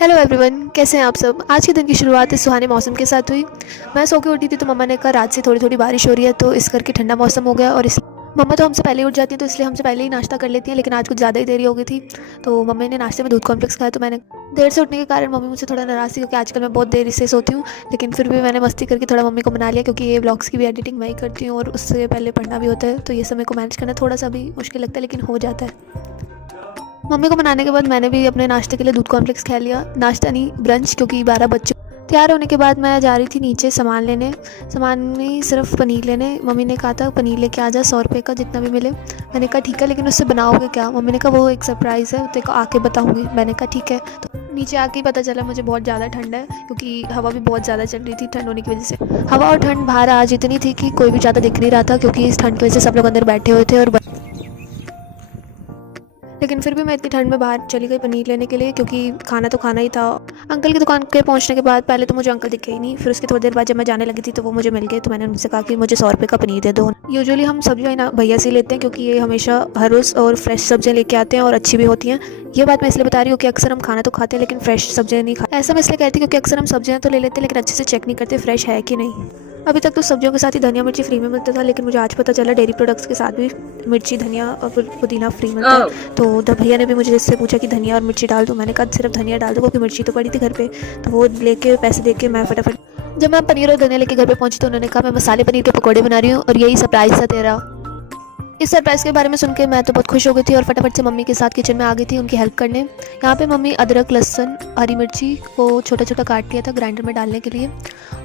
Hello everyone, कैसे हैं आप सब। आज के दिन की शुरुआत इस सुहाने मौसम के साथ हुई। मैं सो के उठी थी तो मम्मा ने कहा रात से थोड़ी थोड़ी बारिश हो रही है, तो इस करके ठंडा मौसम हो गया। और इस मम्मा तो हमसे पहले ही उठ जाती हैं, तो इसलिए हमसे पहले ही नाश्ता कर लेती हैं। लेकिन आज कुछ ज़्यादा ही देरी हो गई थी, तो मम्मी ने नाश्ते में दूध कॉर्नफ्लेक्स खाया। तो मैंने देर से उठने के कारण मम्मी मुझसे थोड़ा नाराज़ थी, क्योंकि आजकल मैं बहुत देर से सोती हूँ। लेकिन फिर भी मैंने मस्ती करके थोड़ा मम्मी को मना लिया, क्योंकि ये व्लॉग्स की भी एडिटिंग मैं ही करती हूँ और उससे पहले पढ़ना भी होता है, तो ये समय को मैनेज करना थोड़ा सा भी मुश्किल लगता है, लेकिन हो जाता है। मम्मी को मनाने के बाद मैंने भी अपने नाश्ते के लिए दूध कॉर्नफ्लेक्स खा लिया। नाश्ता नहीं, ब्रंच, क्योंकि 12 बच्चे तैयार होने के बाद मैं जा रही थी नीचे सामान लेने। सामान में सिर्फ पनीर लेने। मम्मी ने कहा था पनीर लेके आ जा, 100 रुपये का जितना भी मिले। मैंने कहा ठीक है, लेकिन उससे बनाओगे क्या। मम्मी ने कहा वो एक सरप्राइज़ है, तेरे को आके बताऊँगी। मैंने कहा ठीक है। तो नीचे आके ही पता चला मुझे बहुत ज़्यादा ठंड है, क्योंकि हवा भी बहुत ज़्यादा चल रही थी ठंड होने की वजह से। हवा और ठंड बाहर आज इतनी थी कि कोई भी ज़्यादा दिख नहीं रहा था, क्योंकि इस ठंड की वजह से सब लोग अंदर बैठे हुए थे। और लेकिन फिर भी मैं इतनी ठंड में बाहर चली गई पनीर लेने के लिए, क्योंकि खाना तो खाना ही था। अंकल की दुकान के पहुंचने के बाद पहले तो मुझे अंकल दिखे ही नहीं। फिर उसके थोड़ी देर बाद जब मैं जाने लगी थी तो वो मुझे मिल गए। तो मैंने उनसे कहा कि मुझे 100 रुपये का पनीर दे दो। यूजुअली हम सब्जियाँ ना भैया से लेते हैं, क्योंकि ये हमेशा हर रोज़ और फ्रेश सब्जियाँ लेके आते हैं और अच्छी भी होती हैं। ये बात मैं इसलिए बता रही हूँ कि अक्सर हम खाना तो खाते हैं, लेकिन फ्रेश सब्जियाँ नहीं खाते। ऐसा मैं इसलिए कहती हूँ क्योंकि अक्सर हम सब्जियाँ तो ले लेते हैं, लेकिन अच्छे से चेक नहीं करते फ्रेश है कि नहीं। अभी तक तो सब्जियों के साथ ही धनिया मिर्ची फ्री में मिलता था, लेकिन मुझे आज पता चला डेयरी प्रोडक्ट्स के साथ भी मिर्ची, धनिया और पुदीना फ्री मिलता है। तो भैया ने भी मुझे इससे पूछा कि धनिया और मिर्ची डाल दूँ। मैंने कहा सिर्फ धनिया डाल दो, क्योंकि मिर्ची तो पड़ी थी घर पे। तो वो लेके पैसे दे के मैं फटाफट, जब मैं पनीर और धनिया लेके घर पे पहुंची, तो उन्होंने कहा मैं मसाले पनीर के पकौड़े बना रही हूँ और यही सरप्राइज़ था तेरा। इस सरप्राइज़ के बारे में सुन के मैं तो बहुत खुश हो गई थी और फटाफट से मम्मी के साथ किचन में आ गई थी उनकी हेल्प करने। यहाँ पे मम्मी अदरक, लहसुन, हरी मिर्ची को छोटा छोटा काट लिया था ग्राइंडर में डालने के लिए।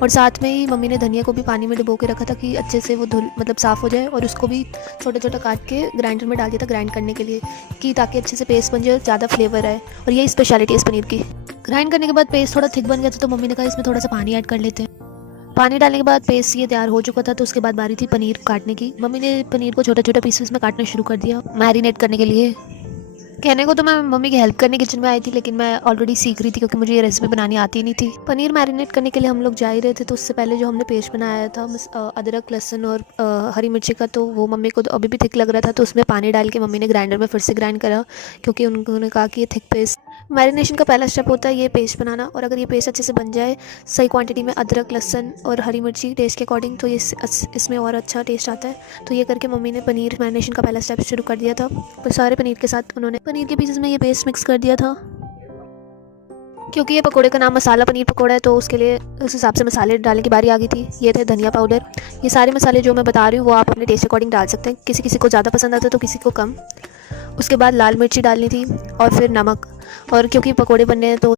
और साथ में ही मम्मी ने धनिया को भी पानी में डुबो के रखा था कि अच्छे से वो धुल मतलब साफ़ हो जाए, और उसको भी छोटा छोटा काट के ग्राइंडर में डाल दिया था ग्राइंड करने के लिए, कि ताकि अच्छे से पेस्ट बन जाए, ज़्यादा फ्लेवर आए। और यही स्पेशलिटी है इस पनीर की। ग्राइंड करने के बाद पेस्ट थोड़ा थिक बन गया था, तो मम्मी ने कहा इसमें थोड़ा सा पानी ऐड कर लेते हैं। पानी डालने के बाद पेस्ट ये तैयार हो चुका था। तो उसके बाद बारी थी पनीर काटने की। मम्मी ने पनीर को छोटा छोटा पीसेस में काटना शुरू कर दिया मैरिनेट करने के लिए। कहने को तो मैं मम्मी की हेल्प करने किचन में आई थी, लेकिन मैं ऑलरेडी सीख रही थी, क्योंकि मुझे ये रेसिपी बनानी आती नहीं थी। पनीर मैरिनेट करने के लिए हम लोग जा ही रहे थे, तो उससे पहले जो हमने पेस्ट बनाया था अदरक, लहसुन और हरी मिर्ची का, तो वो मम्मी को तो अभी भी थिक लग रहा था। तो उसमें पानी डाल के मम्मी ने ग्राइंडर में फिर से ग्राइंड करा, क्योंकि उन्होंने कहा कि ये थिक पेस्ट मैरिनेशन का पहला स्टेप होता है ये पेस्ट बनाना। और अगर ये पेस्ट अच्छे से बन जाए सही क्वांटिटी में, अदरक, लहसुन और हरी मिर्ची टेस्ट के अकॉर्डिंग, तो ये इसमें और अच्छा टेस्ट आता है। तो ये करके मम्मी ने पनीर मैरिनेशन का पहला स्टेप शुरू कर दिया था। तो सारे पनीर के साथ उन्होंने पनीर के पीसेस में ये पेस्ट मिक्स कर दिया था। क्योंकि ये पकोड़े का नाम मसाला पनीर पकोड़ा है, तो उसके लिए उस हिसाब से मसाले डालने की बारी आ गई थी। ये थे धनिया पाउडर। ये सारे मसाले जो मैं बता रही हूँ वो आप अपने टेस्ट अकॉर्डिंग डाल सकते हैं। किसी किसी को ज़्यादा पसंद आता है तो किसी को कम। उसके बाद लाल मिर्ची डालनी थी और फिर नमक। और क्योंकि पकोड़े बनने हैं तो